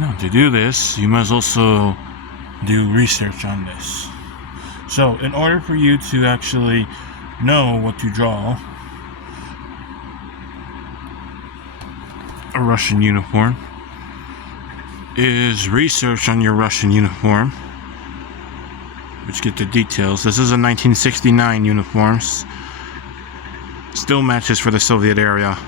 Now, to do this, you must also do research on this. So, in order for you to actually know what to draw a Russian uniform, is research on your Russian uniform, which get the details. This is a 1969 uniforms. Still matches for the Soviet era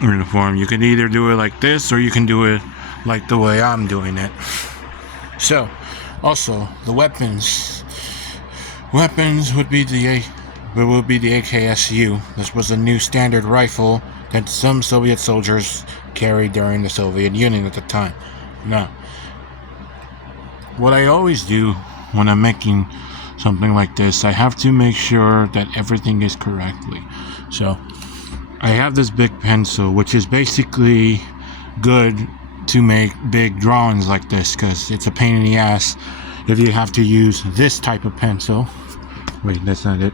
uniform. You can either do it like this or you can do it like the way I'm doing it. So, also the weapons would be the AKSU. This was a new standard rifle that some Soviet soldiers carried during the Soviet Union at the time. Now, what I always do when I'm making something like this, I have to make sure that everything is correctly. So I have this big pencil, which is basically good to make big drawings like this, because it's a pain in the ass if you have to use this type of pencil. Wait, that's not it.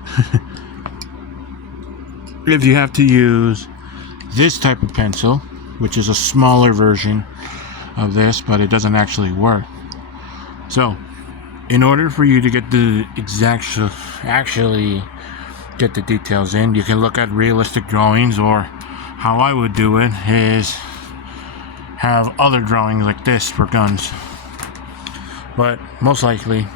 If you have to use this type of pencil, which is a smaller version of this, but it doesn't actually work. So, in order for you to get the actually get the details in, you can look at realistic drawings, or how I would do it is have other drawings like this for guns. But most likely,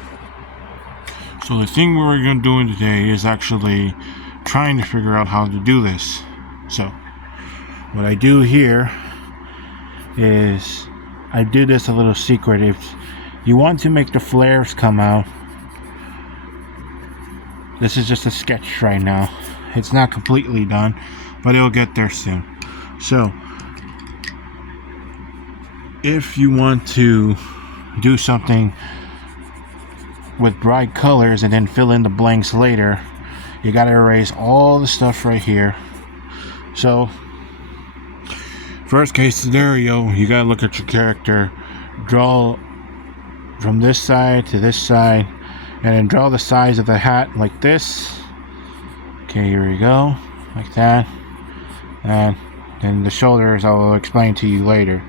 so the thing we're going to do today is actually trying to figure out how to do this. So, what I do here is I do this a little secret. If you want to make the flares come out, this is just a sketch right now. It's not completely done, but it'll get there soon. So, if you want to do something with bright colors and then fill in the blanks later, you gotta erase all the stuff right here. So, first case scenario, you gotta look at your character, draw from this side to this side, and then draw the size of the hat like this. Okay, here we go, like that. And then the shoulders I will explain to you later.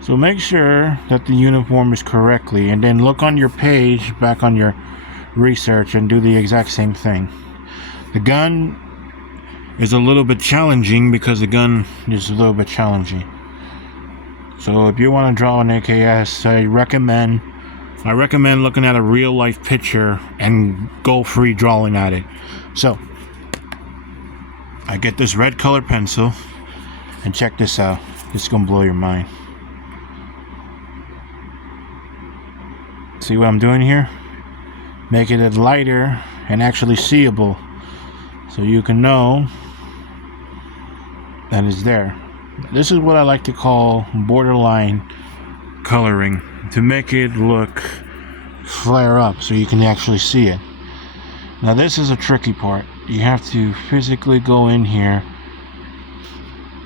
So make sure that the uniform is correctly, and then look on your page back on your research and do the exact same thing. The gun is a little bit challenging because the gun is a little bit challenging. So if you want to draw an AKS, I recommend looking at a real life picture and go free drawing at it. So I get this red color pencil, and check this out. This is gonna blow your mind. See what I'm doing here? Making it lighter and actually seeable, so you can know that it's there. This is what I like to call borderline coloring, to make it look flare up so you can actually see it. Now this is a tricky part. You have to physically go in here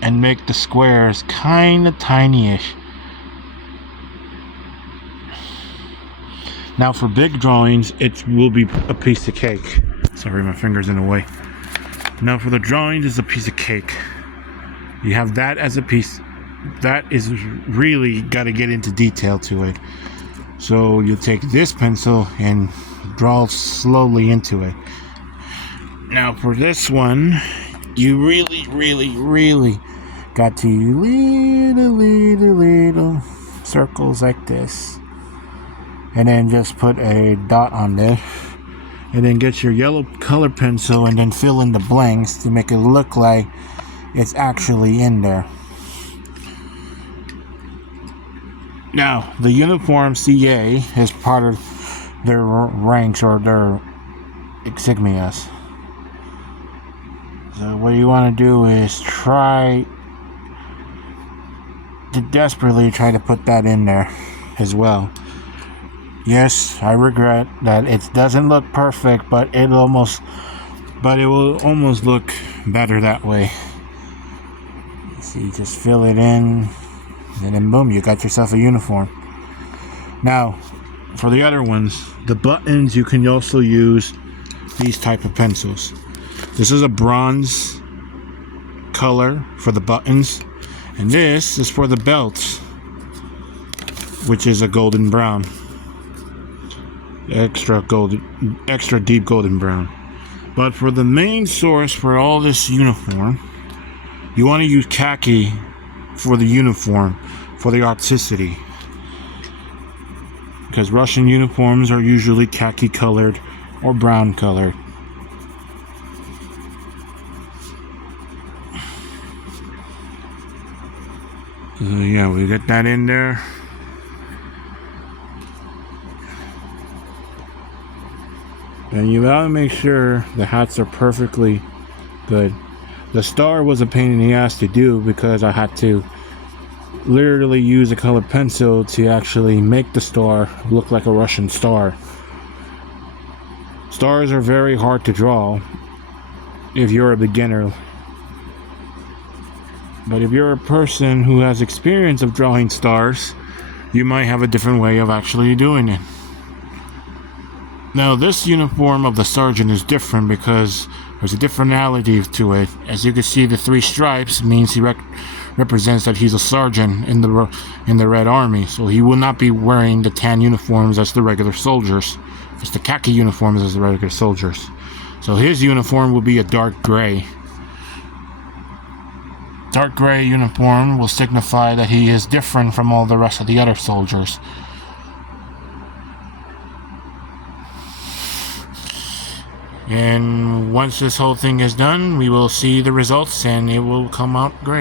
and make the squares kind of tiny-ish. Now for big drawings, it will be a piece of cake. Sorry, my finger's in the way. Now for the drawings, it's a piece of cake. You have that as a piece. That is really got to get into detail to it. So you take this pencil and draw slowly into it. Now for this one, you really got to little circles like this. And then just put a dot on this, and then get your yellow color pencil and then fill in the blanks to make it look like it's actually in there. Now the uniform CA is part of their ranks or their insignias. So what you want to do is try to desperately try to put that in there as well. Yes, I regret that it doesn't look perfect, but it will almost look better that way. See, just fill it in, and then boom, you got yourself a uniform. Now, for the other ones, the buttons, you can also use these type of pencils. This is a bronze color for the buttons, and this is for the belts. which is a golden brown. Extra deep golden brown. But for the main source for all this uniform, you want to use khaki for the uniform, for the artisticity. Because Russian uniforms are usually khaki colored or brown colored. So yeah, we get that in there. And you gotta make sure the hats are perfectly good. The star was a pain in the ass to do because I had to literally use a colored pencil to actually make the star look like a Russian star. Stars are very hard to draw if you're a beginner. But if you're a person who has experience of drawing stars, you might have a different way of actually doing it. Now this uniform of the sergeant is different because there's a differentality to it. As you can see, the 3 stripes means he represents that he's a sergeant in the Red Army. So he will not be wearing the tan uniforms as the regular soldiers. It's the khaki uniforms as the regular soldiers. So his uniform will be a dark gray. Dark gray uniform will signify that he is different from all the rest of the other soldiers. And once this whole thing is done, we will see the results and it will come out great.